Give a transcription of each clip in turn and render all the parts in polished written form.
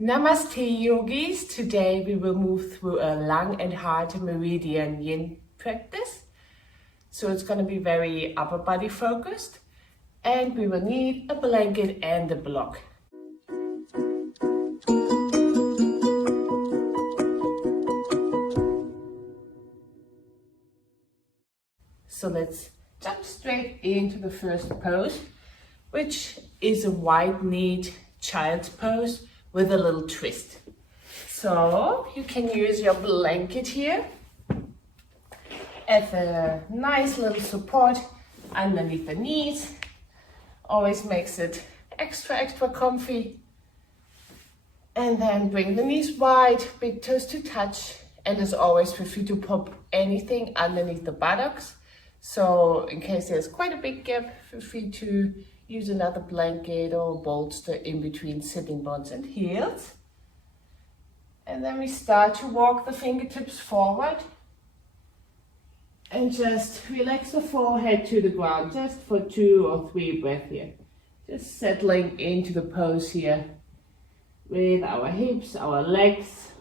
Namaste yogis. Today we will move through a lung and heart Meridian Yin practice. So it's going to be very upper body focused and we will need a blanket and a block. So let's jump straight into the first pose, which is a wide-kneed child's pose with a little twist. So you can use your blanket here as a nice little support underneath the knees. Always makes it extra comfy. And then bring the knees wide, big toes to touch. And as always, feel free to pop anything underneath the buttocks. So in case there's quite a big gap, feel free to use another blanket or bolster in between sitting bones and heels. And then we start to walk the fingertips forward. And just relax the forehead to the ground, just for 2 or 3 breaths here. Just settling into the pose here with our hips, our legs.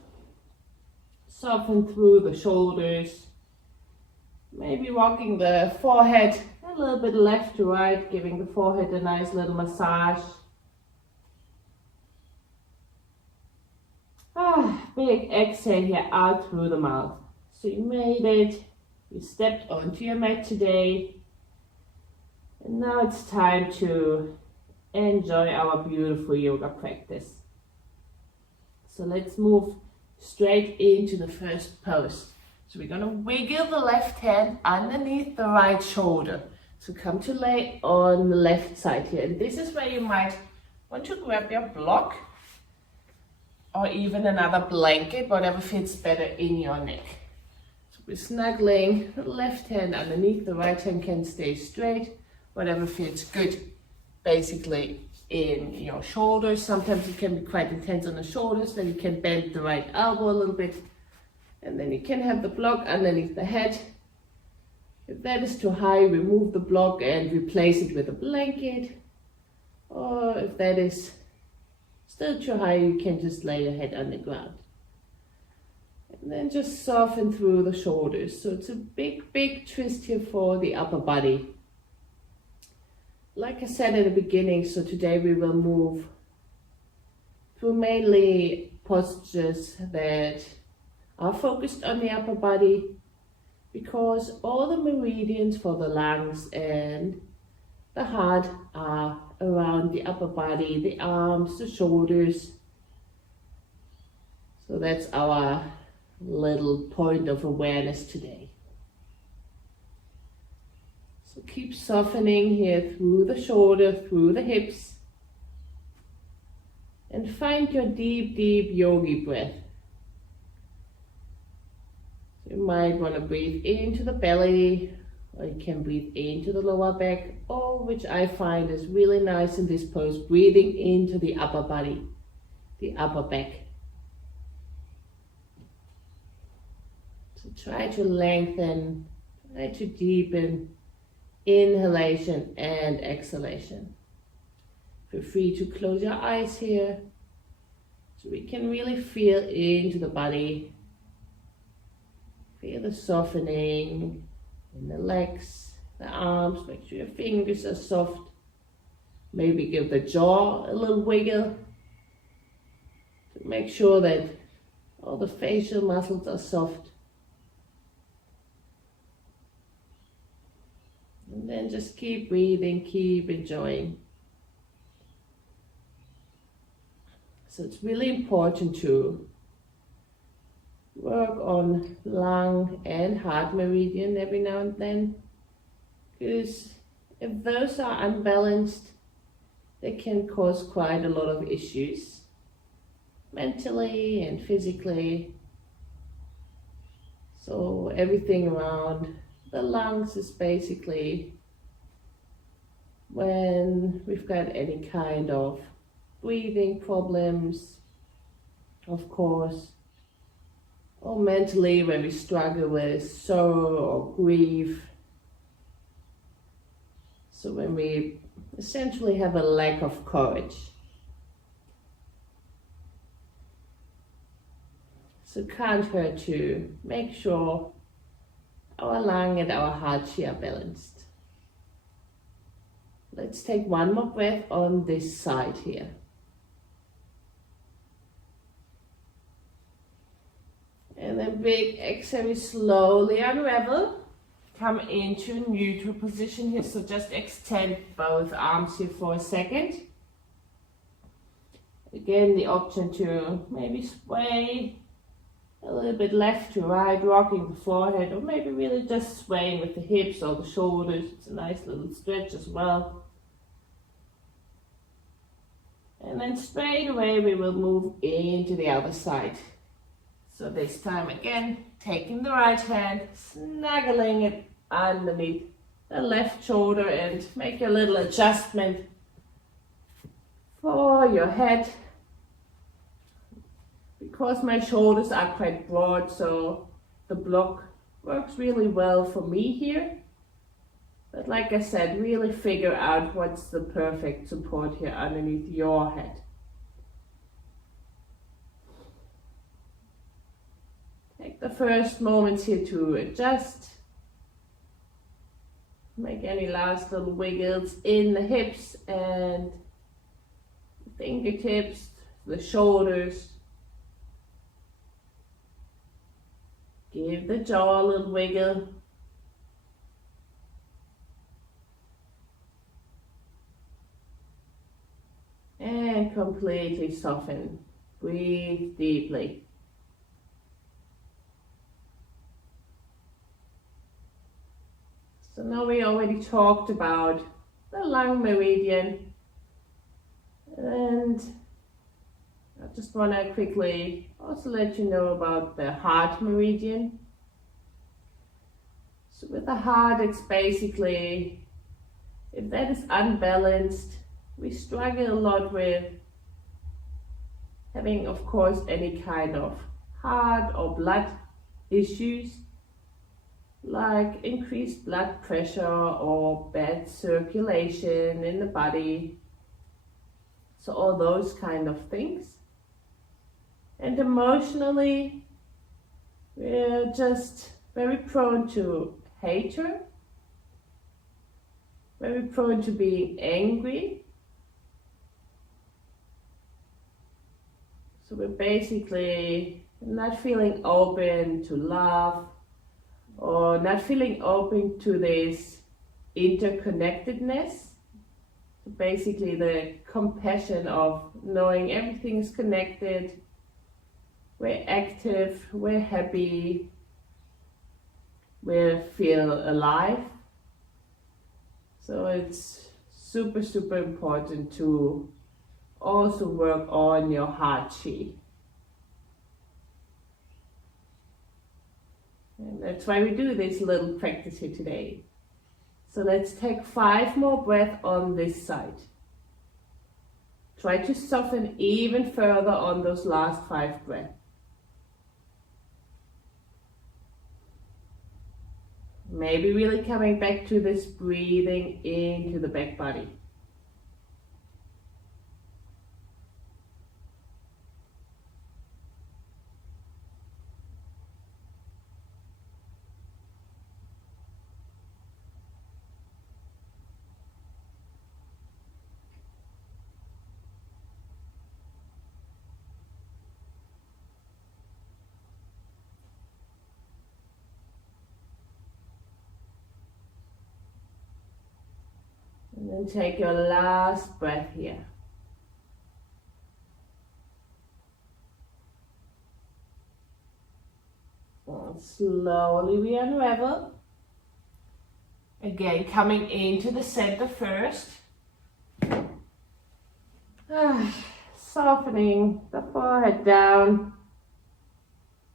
Soften through the shoulders. Maybe rocking the forehead a little bit left to right, giving the forehead a nice little massage. Big exhale here out through the mouth. So you made it. You stepped onto your mat today. And now it's time to enjoy our beautiful yoga practice. So let's move straight into the first pose. So we're going to wiggle the left hand underneath the right shoulder. So come to lay on the left side here. And this is where you might want to grab your block or even another blanket, whatever fits better in your neck. So we're snuggling the left hand underneath, the right hand can stay straight, whatever feels good basically in your shoulders. Sometimes it can be quite intense on the shoulders, then you can bend the right elbow a little bit. And then you can have the block underneath the head. If that is too high, remove the block and replace it with a blanket. Or if that is still too high, you can just lay your head on the ground. And then just soften through the shoulders. So it's a big twist here for the upper body. Like I said at the beginning, so today we will move through mainly postures that are focused on the upper body, because all the meridians for the lungs and the heart are around the upper body, the arms, the shoulders. So that's our little point of awareness today. So keep softening here through the shoulder, through the hips, and find your deep yogi breath. You might want to breathe into the belly, or you can breathe into the lower back, or which I find is really nice in this pose, breathing into the upper body, the upper back. So try to lengthen, try to deepen inhalation and exhalation. Feel free to close your eyes here, so we can really feel into the body. Feel the softening in the legs, the arms. Make sure your fingers are soft. Maybe give the jaw a little wiggle to make sure that all the facial muscles are soft. And then just keep breathing, keep enjoying. So it's really important to work on lung and heart meridian every now and then, because if those are unbalanced, they can cause quite a lot of issues mentally and physically. So everything around the lungs is basically when we've got any kind of breathing problems, of course, or mentally when we struggle with sorrow or grief. So when we essentially have a lack of courage. So it can't hurt to make sure our lung and our heart are balanced. Let's take one more breath on this side here. And then big exhale, we slowly unravel. Come into neutral position here, so just extend both arms here for a second. Again, the option to maybe sway a little bit left to right, rocking the forehead, or maybe really just swaying with the hips or the shoulders. It's a nice little stretch as well. And then straight away we will move into the other side. So this time again, taking the right hand, snuggling it underneath the left shoulder and make a little adjustment for your head. Because my shoulders are quite broad, so the block works really well for me here. But like I said, really figure out what's the perfect support here underneath your head. Take the first moments here to adjust. Make any last little wiggles in the hips and the fingertips, the shoulders. Give the jaw a little wiggle. And completely soften. Breathe deeply. So now we already talked about the lung meridian, and I just want to quickly also let you know about the heart meridian. So with the heart, it's basically, if that is unbalanced, we struggle a lot with having, of course, any kind of heart or blood issues, like increased blood pressure or bad circulation in the body. So all those kind of things. And emotionally, we're just very prone to hatred, very prone to being angry. So we're basically not feeling open to love, or not feeling open to this interconnectedness. So basically the compassion of knowing everything is connected. We're active, we're happy, we feel alive. So it's super, super important to also work on your heart chi. And that's why we do this little practice here today. So let's take 5 more breaths on this side. Try to soften even further on those last 5 breaths. Maybe really coming back to this breathing into the back body. And then take your last breath here. And slowly we unravel. Again, coming into the center first. Softening the forehead down.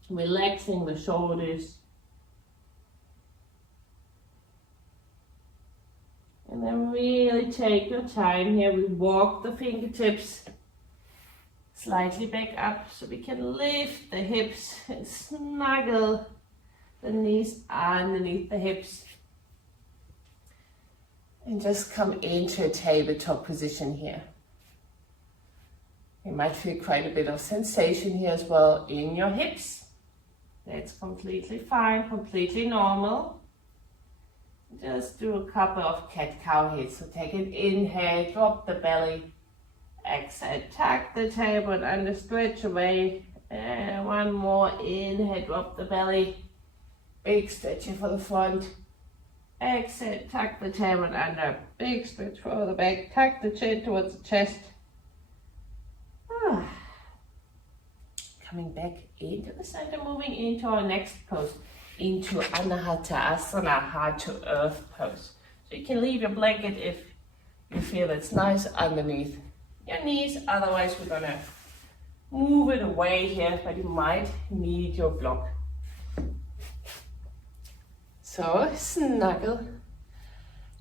Relaxing the shoulders. And then really take your time here. We walk the fingertips slightly back up so we can lift the hips and snuggle the knees underneath the hips. And just come into a tabletop position here. You might feel quite a bit of sensation here as well in your hips. That's completely fine, completely normal. Just do a couple of cat-cow hits. So take an inhale, drop the belly. Exhale, tuck the tailbone under, stretch away. And one more, inhale, drop the belly. Big stretch for the front. Exhale, tuck the tailbone under, big stretch for the back. Tuck the chin towards the chest. Coming back into the center, moving into our next pose, into Anahata Asana, heart to earth pose. So you can leave your blanket if you feel it's nice underneath your knees, otherwise we're gonna move it away here, but you might need your block. So snuggle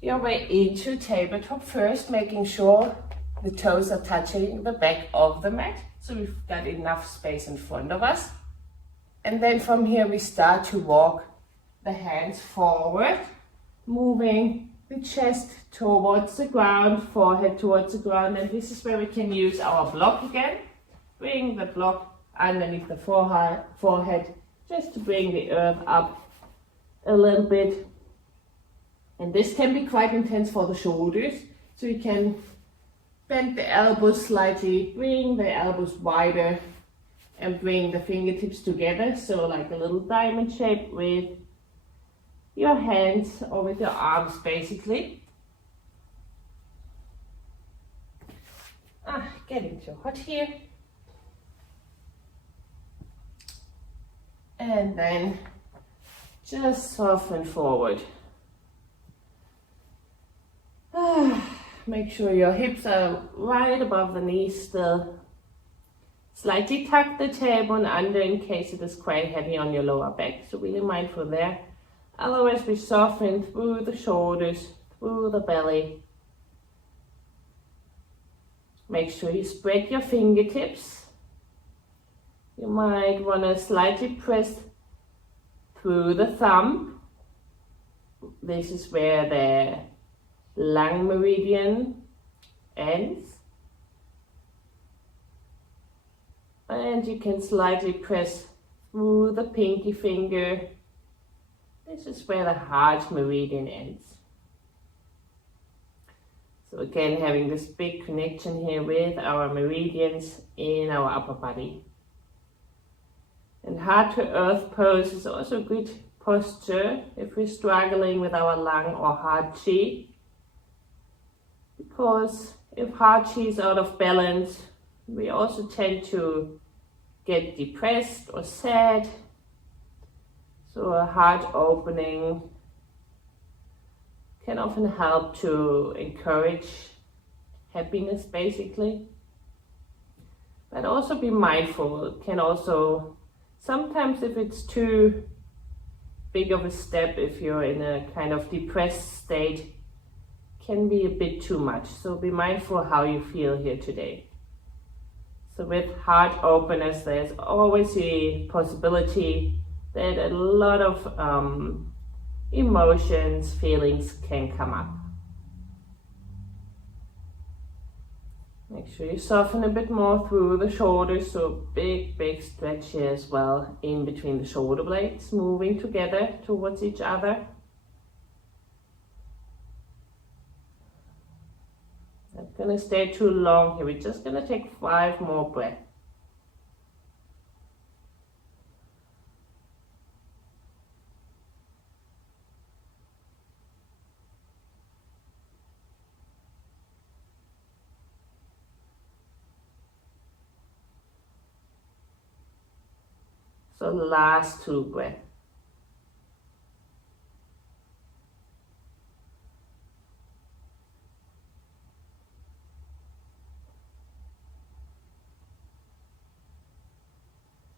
your way into tabletop first, making sure the toes are touching the back of the mat. So we've got enough space in front of us. And then from here we start to walk the hands forward, moving the chest towards the ground, forehead towards the ground. And this is where we can use our block again. Bring the block underneath the forehead, just to bring the earth up a little bit. And this can be quite intense for the shoulders. So you can bend the elbows slightly, bring the elbows wider, and bring the fingertips together. So like a little diamond shape with your hands or with your arms basically. Getting too hot here. And then just soften forward. Make sure your hips are right above the knees still. Slightly tuck the tailbone under in case it is quite heavy on your lower back. So really mindful there. Otherwise we soften through the shoulders, through the belly. Make sure you spread your fingertips. You might want to slightly press through the thumb. This is where the lung meridian ends. And you can slightly press through the pinky finger. This is where the heart meridian ends. So again, having this big connection here with our meridians in our upper body. And heart to earth pose is also a good posture if we're struggling with our lung or heart chi. Because if heart chi is out of balance, we also tend to get depressed or sad. So a heart opening can often help to encourage happiness basically. But also be mindful. It can also, sometimes if it's too big of a step, if you're in a kind of depressed state, can be a bit too much. So be mindful how you feel here today. So with heart openness, there's always the possibility that a lot of emotions, feelings can come up. Make sure you soften a bit more through the shoulders, so big stretch here as well in between the shoulder blades, moving together towards each other. Not gonna stay too long here, we're just gonna take 5 more breaths. So last 2 breaths.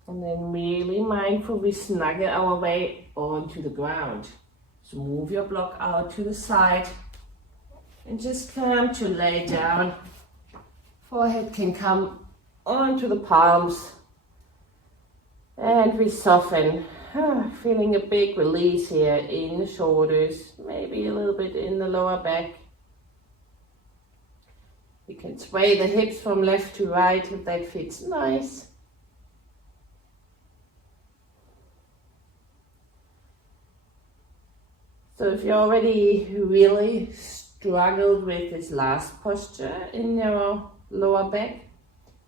And then really mindful, we snuggle our way onto the ground. So move your block out to the side and just come to lay down. Forehead can come onto the palms. And we soften, feeling a big release here in the shoulders, maybe a little bit in the lower back. You can sway the hips from left to right if that fits nice. So if you already really struggled with this last posture in your lower back,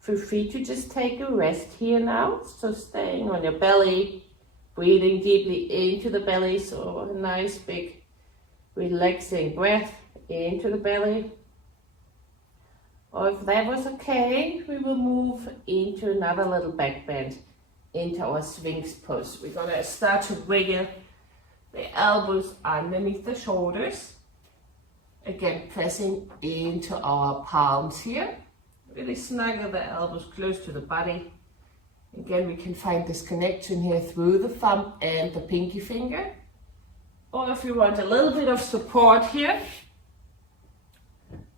feel free to just take a rest here now. So staying on your belly, breathing deeply into the belly. So a nice big relaxing breath into the belly. Or if that was okay, we will move into another little back bend into our Sphinx pose. We're gonna start to wiggle the elbows underneath the shoulders. Again, pressing into our palms here. Really snuggle the elbows close to the body. Again, we can find this connection here through the thumb and the pinky finger. Or if you want a little bit of support here,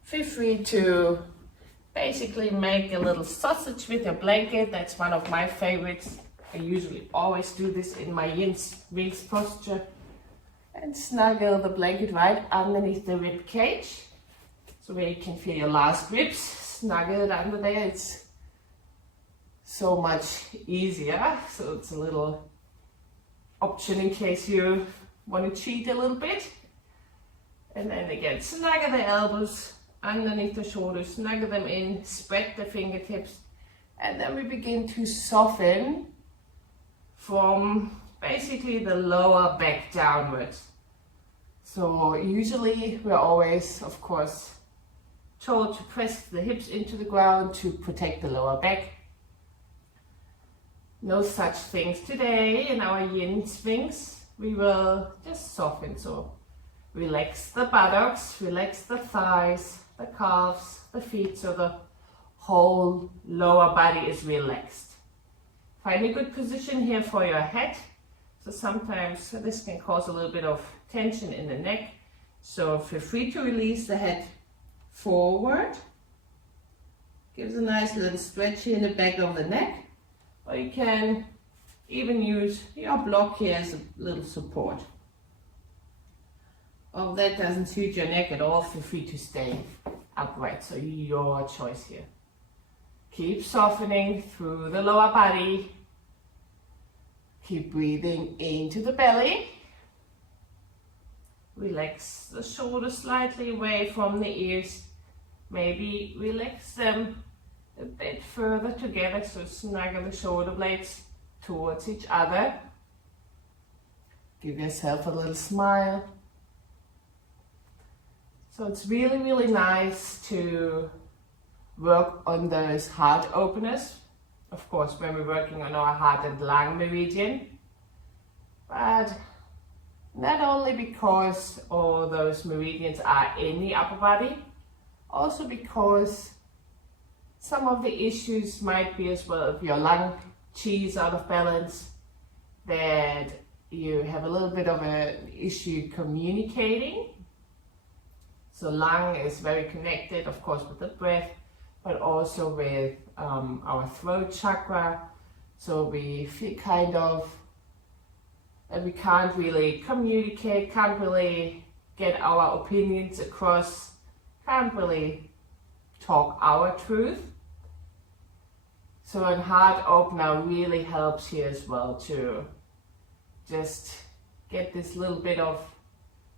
feel free to basically make a little sausage with your blanket. That's one of my favorites. I usually always do this in my Yin Sphinx posture. And snuggle the blanket right underneath the rib cage. So where you can feel your last ribs, snuggle it under there. It's so much easier. So it's a little option in case you want to cheat a little bit. And then again, snuggle the elbows underneath the shoulders, snuggle them in, spread the fingertips. And then we begin to soften from basically the lower back downwards. So usually we're always, of course, told to press the hips into the ground to protect the lower back. No such things today in our Yin Sphinx. We will just soften. So relax the buttocks, relax the thighs, the calves, the feet, so the whole lower body is relaxed. Find a good position here for your head. So sometimes this can cause a little bit of tension in the neck. So feel free to release the head forward. Gives a nice little stretch here in the back of the neck. Or you can even use your block here as a little support. Or if that doesn't suit your neck at all, feel free to stay upright. So your choice here. Keep softening through the lower body. Keep breathing into the belly. Relax the shoulders slightly away from the ears. Maybe relax them a bit further together. So snuggle the shoulder blades towards each other. Give yourself a little smile. So it's really, really nice to work on those heart openers. Of course, when we're working on our heart and lung meridian. But not only because all those meridians are in the upper body, also because some of the issues might be as well if your lung chi is out of balance, that you have a little bit of an issue communicating. So lung is very connected, of course, with the breath, but also with our throat chakra. So we feel kind of that we can't really communicate, can't really get our opinions across, can't really talk our truth. So a heart opener really helps here as well to just get this little bit of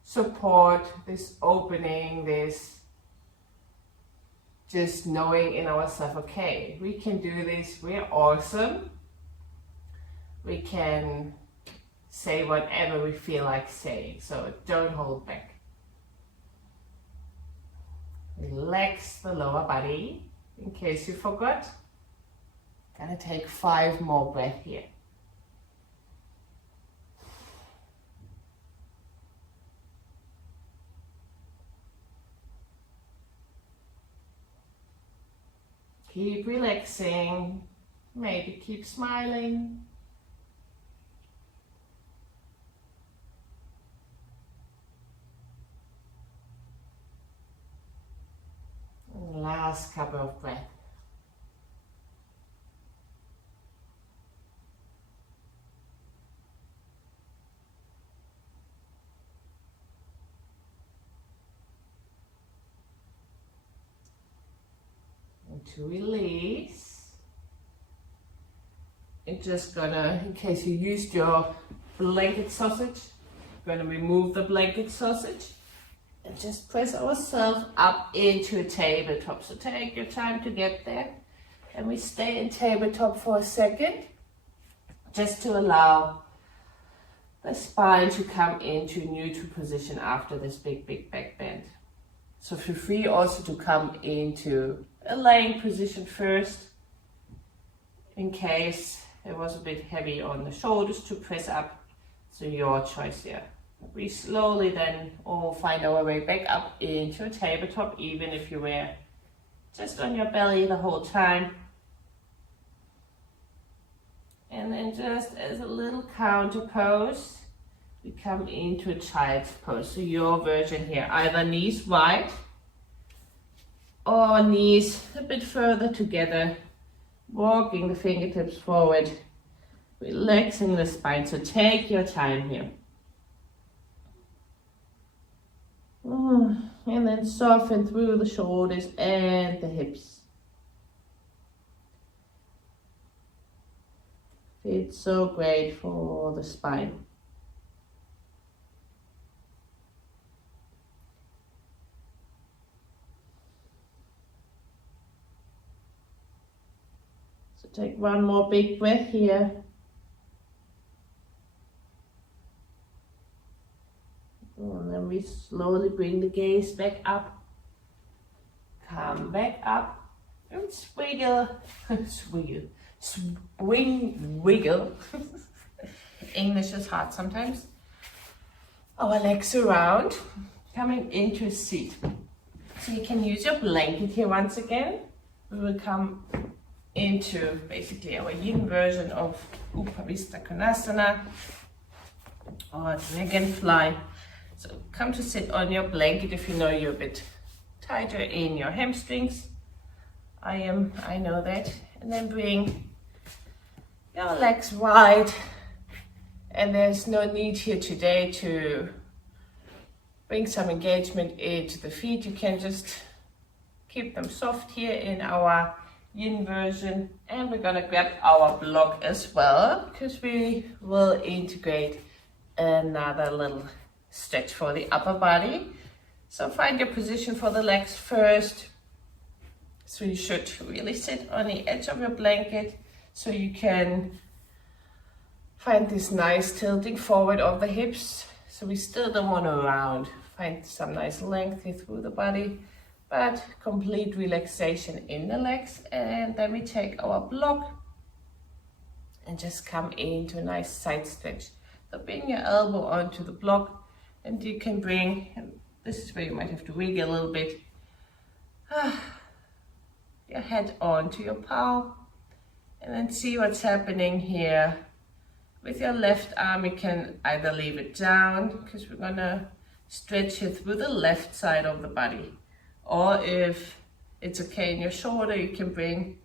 support, this opening, this just knowing in ourselves, okay, we can do this, we're awesome. We can say whatever we feel like saying, so don't hold back. Relax the lower body, in case you forgot. Gonna take 5 more breaths here. Keep relaxing, maybe keep smiling. And last couple of breaths. To release, you're just gonna, in case you used your blanket sausage, We're going to remove the blanket sausage and just press ourselves up into a tabletop. So take your time to get there. And we stay in tabletop for a second, just to allow the spine to come into a neutral position after this big back bend. So feel free also to come into a laying position first, in case it was a bit heavy on the shoulders to press up. So your choice here. We slowly then all find our way back up into a tabletop, even if you were just on your belly the whole time. And then just as a little counter pose, we come into a child's pose. So your version here, either knees wide or knees a bit further together, walking the fingertips forward, relaxing the spine. So take your time here. And then soften through the shoulders and the hips. It's so great for the spine. So take one more big breath here. And then we slowly bring the gaze back up. Come back up and swiggle, swing, wiggle. English is hard sometimes. Our legs around, coming into a seat. So you can use your blanket here once again. We will come into basically our yin version of Upavista Konasana or dragonfly. So come to sit on your blanket if you know you're a bit tighter in your hamstrings. I know that. And then bring your legs wide. And there's no need here today to bring some engagement into the feet. You can just keep them soft here in our yin version. And we're gonna grab our block as well, because we will integrate another little stretch for the upper body. So find your position for the legs first. So you should really sit on the edge of your blanket so you can find this nice tilting forward of the hips. So we still don't want to round. Find some nice length here through the body, but complete relaxation in the legs. And then we take our block and just come into a nice side stretch. So bring your elbow onto the block. And you can bring, and this is where you might have to wiggle a little bit, your head onto your palm, and then see what's happening here. With your left arm, you can either leave it down, because we're gonna stretch it through the left side of the body. Or if it's okay in your shoulder, you can bring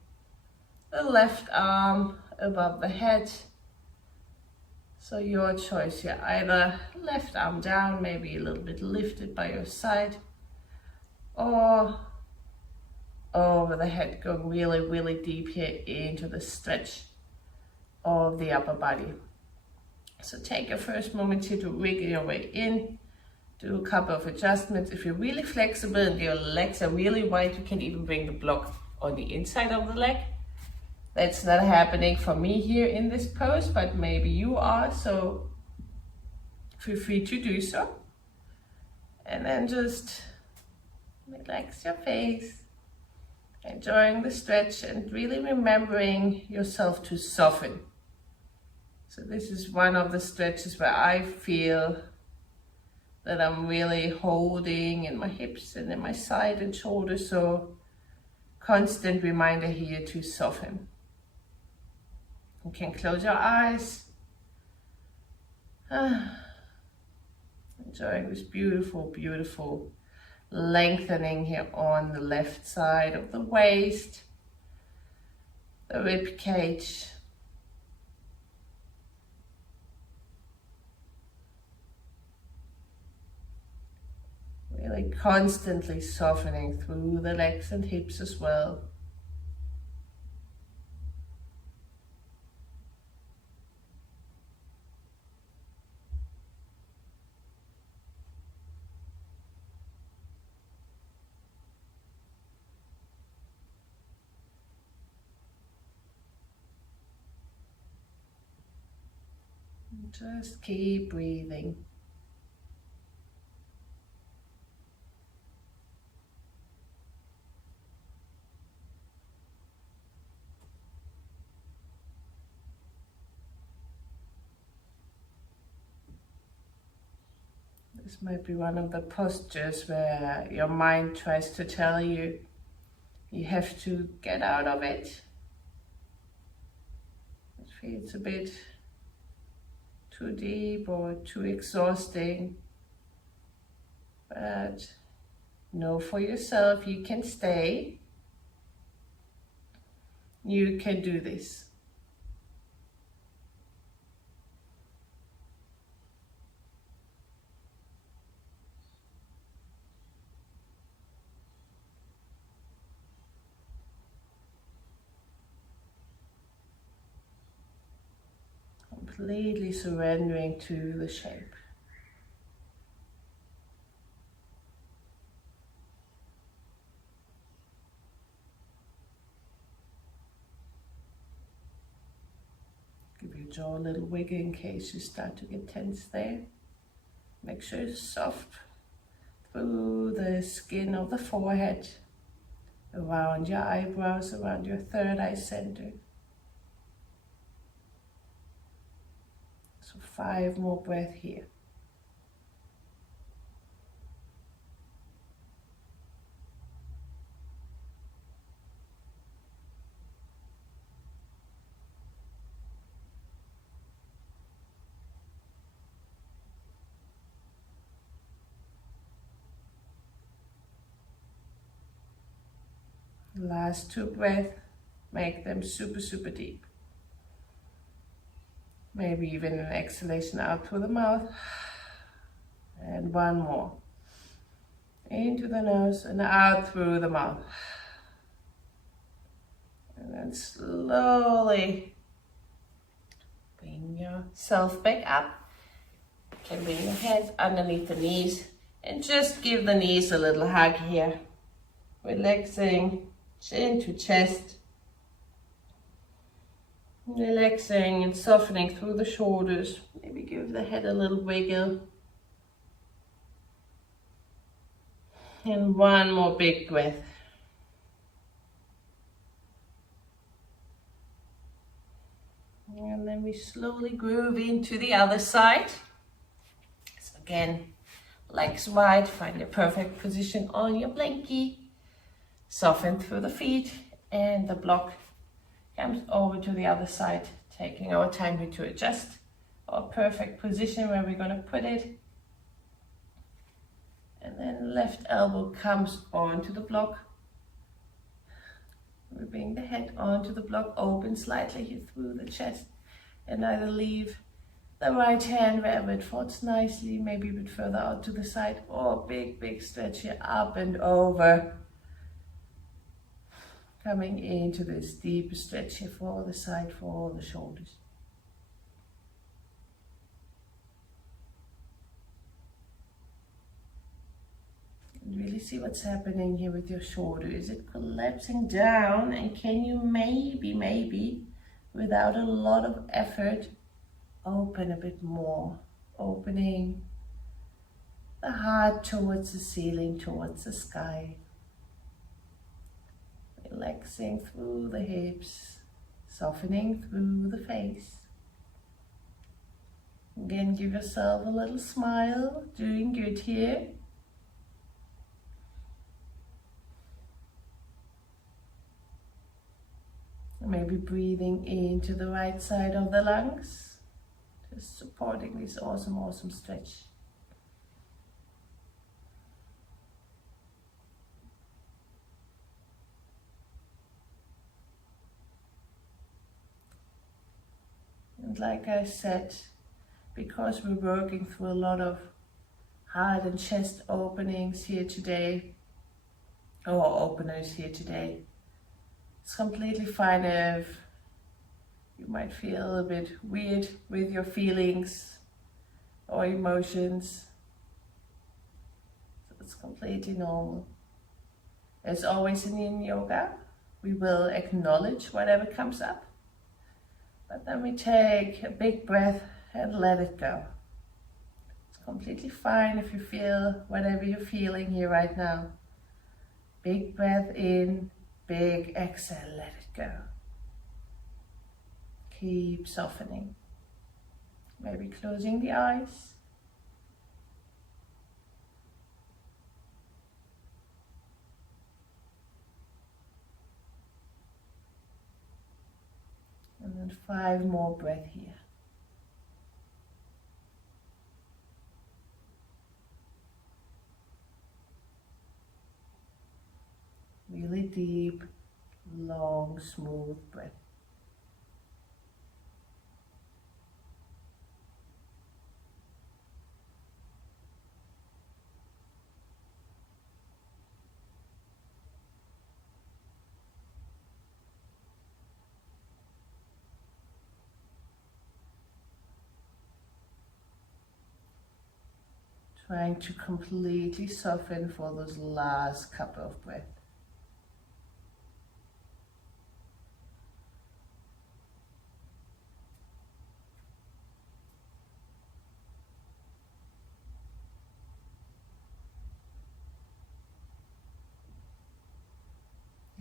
the left arm above the head. So your choice here, either left arm down, maybe a little bit lifted by your side, or over the head, going really, really deep here into the stretch of the upper body. So take your first moment here to wiggle your way in, do a couple of adjustments. If you're really flexible and your legs are really wide, you can even bring the block on the inside of the leg. That's not happening for me here in this pose, but maybe you are, so feel free to do so. And then just relax your face, enjoying the stretch and really remembering yourself to soften. So this is one of the stretches where I feel that I'm really holding in my hips and in my side and shoulders, so constant reminder here to soften. You can close your eyes. Enjoying this beautiful, beautiful lengthening here on the left side of the waist, the rib cage. Really constantly softening through the legs and hips as well. Just keep breathing. This might be one of the postures where your mind tries to tell you you have to get out of it. It feels a bit too deep or too exhausting. But know for yourself you can stay. You can do this. Completely surrendering to the shape. Give your jaw a little wiggle in case you start to get tense there. Make sure it's soft through the skin of the forehead, around your eyebrows, around your third eye center. So 5 more breaths here. Last 2 breaths, make them super deep. Maybe even an exhalation out through the mouth. And 1 more. Into the nose and out through the mouth. And then slowly bring yourself back up. You can bring your hands underneath the knees and just give the knees a little hug here. Relaxing chin to chest. Relaxing and softening through the shoulders. Maybe give the head a little wiggle. And 1 more big breath. And then we slowly groove into the other side. So again, legs wide, find your perfect position on your blankie. Soften through the feet and the block comes over to the other side, taking our time here to adjust our perfect position where we're going to put it. And then left elbow comes onto the block. We bring the head onto the block, open slightly here through the chest, and either leave the right hand wherever it falls nicely, maybe a bit further out to the side, or big stretch here up and over. Coming into this deep stretch here for the side, for the shoulders. And really see what's happening here with your shoulder. Is it collapsing down? And can you maybe, without a lot of effort, open a bit more? Opening the heart towards the ceiling, towards the sky. Relaxing through the hips, softening through the face. Again, give yourself a little smile, doing good here. Maybe breathing into the right side of the lungs, just supporting this awesome stretch. And like I said, because we're working through a lot of heart and chest openings here today, or openers here today, it's completely fine if you might feel a bit weird with your feelings or emotions. So it's completely normal. As always in Yin Yoga, we will acknowledge whatever comes up. But then we take a big breath and let it go. It's completely fine if you feel whatever you're feeling here right now. Big breath in, big exhale, let it go. Keep softening. Maybe closing the eyes. And then 5 more breaths here. Really deep, long, smooth breath. Trying to completely soften for those last couple of breaths.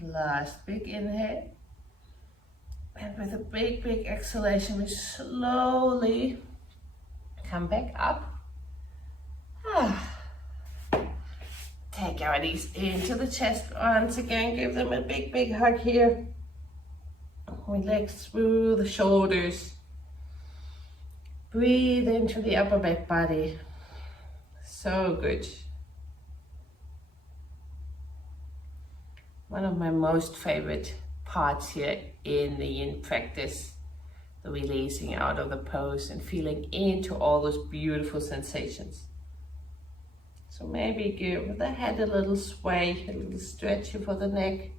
Last big inhale. And with a big, big exhalation, we slowly come back up. Take our knees into the chest once again. Give them a big, big hug here. Relax through the shoulders. Breathe into the upper back body. So good. One of my most favorite parts here in the Yin practice, the releasing out of the pose and feeling into all those beautiful sensations. So maybe give the head a little sway, a little stretch for the neck.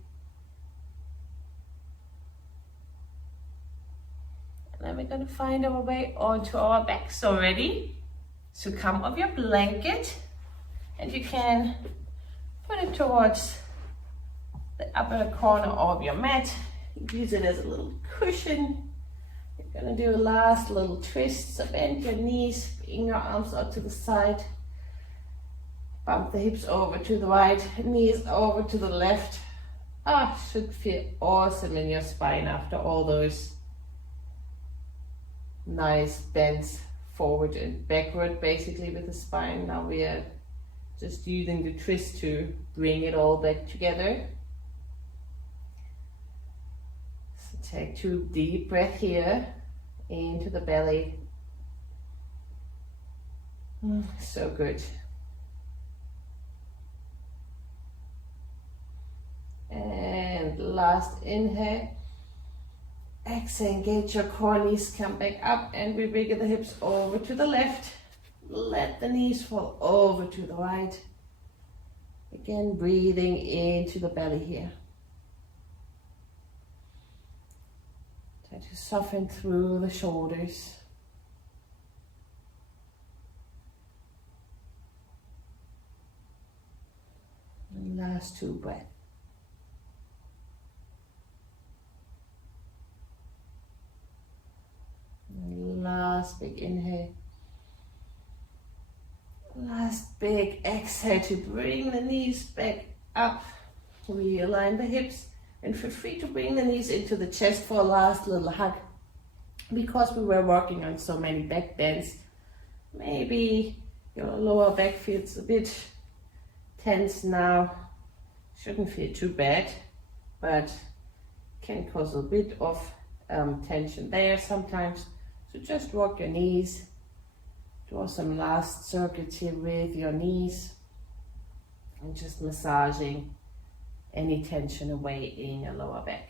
And then we're going to find our way onto our backs. So ready? So come off your blanket and you can put it towards the upper corner of your mat. Use it as a little cushion. You're going to do a last little twist. So bend your knees, bring your arms out to the side. Bump the hips over to the right, knees over to the left. Should feel awesome in your spine after all those nice bends forward and backward basically with the spine. Now we are just using the twist to bring it all back together. So take 2 deep breaths here into the belly. So good. And last inhale. Exhale, engage your core, knees come back up and we wiggle the hips over to the left. Let the knees fall over to the right. Again, breathing into the belly here. Try to soften through the shoulders. And last 2 breaths. Last big inhale. Last big exhale to bring the knees back up. Realign the hips and feel free to bring the knees into the chest for a last little hug. Because we were working on so many back bends, maybe your lower back feels a bit tense now. Shouldn't feel too bad, but can cause a bit of tension there sometimes. So just walk your knees, draw some last circuits here with your knees and just massaging any tension away in your lower back.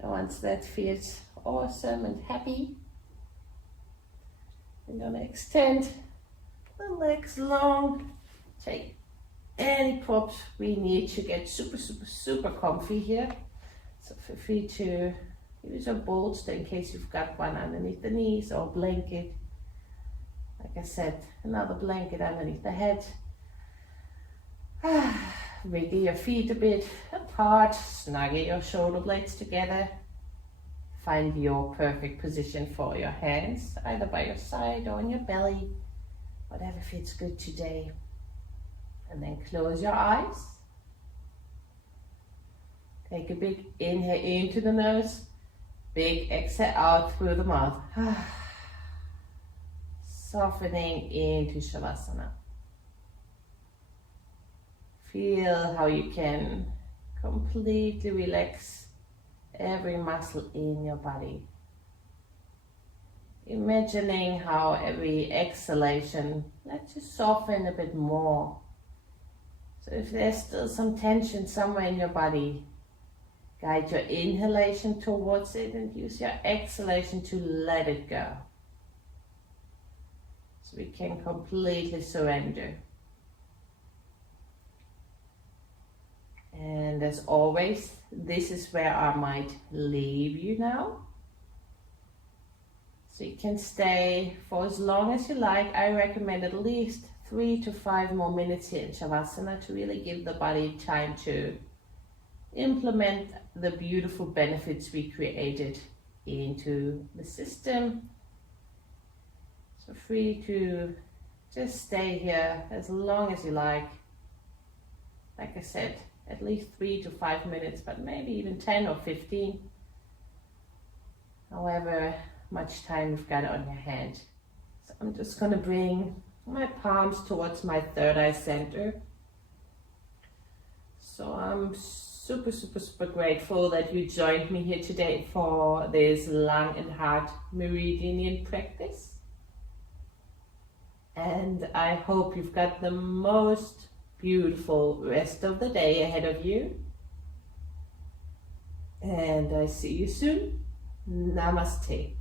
And once that feels awesome and happy, we're going to extend the legs long, take any props we need to get super comfy here. So feel free to use a bolster in case you've got one underneath the knees or a blanket. Like I said, another blanket underneath the head. Wiggle your feet a bit apart, snuggle your shoulder blades together. find your perfect position for your hands, either by your side or on your belly, whatever feels good today. And then close your eyes. Take a big inhale into the nose, big exhale out through the mouth. Softening into Savasana. Feel how you can completely relax every muscle in your body. Imagining how every exhalation lets you soften a bit more. So if there's still some tension somewhere in your body, guide your inhalation towards it and use your exhalation to let it go. So we can completely surrender. And as always, this is where I might leave you now. So you can stay for as long as you like. I recommend at least 3 to 5 more minutes here in Savasana to really give the body time to implement the beautiful benefits we created into the system. So free to just stay here as long as you like. Like I said, at least 3 to 5 minutes, but maybe even 10 or 15. However much time you've got on your hand. So I'm just going to bring my palms towards my third eye center. So I'm super grateful that you joined me here today for this lung and heart Meridian Yin practice. And I hope you've got the most beautiful rest of the day ahead of you. And I see you soon. Namaste.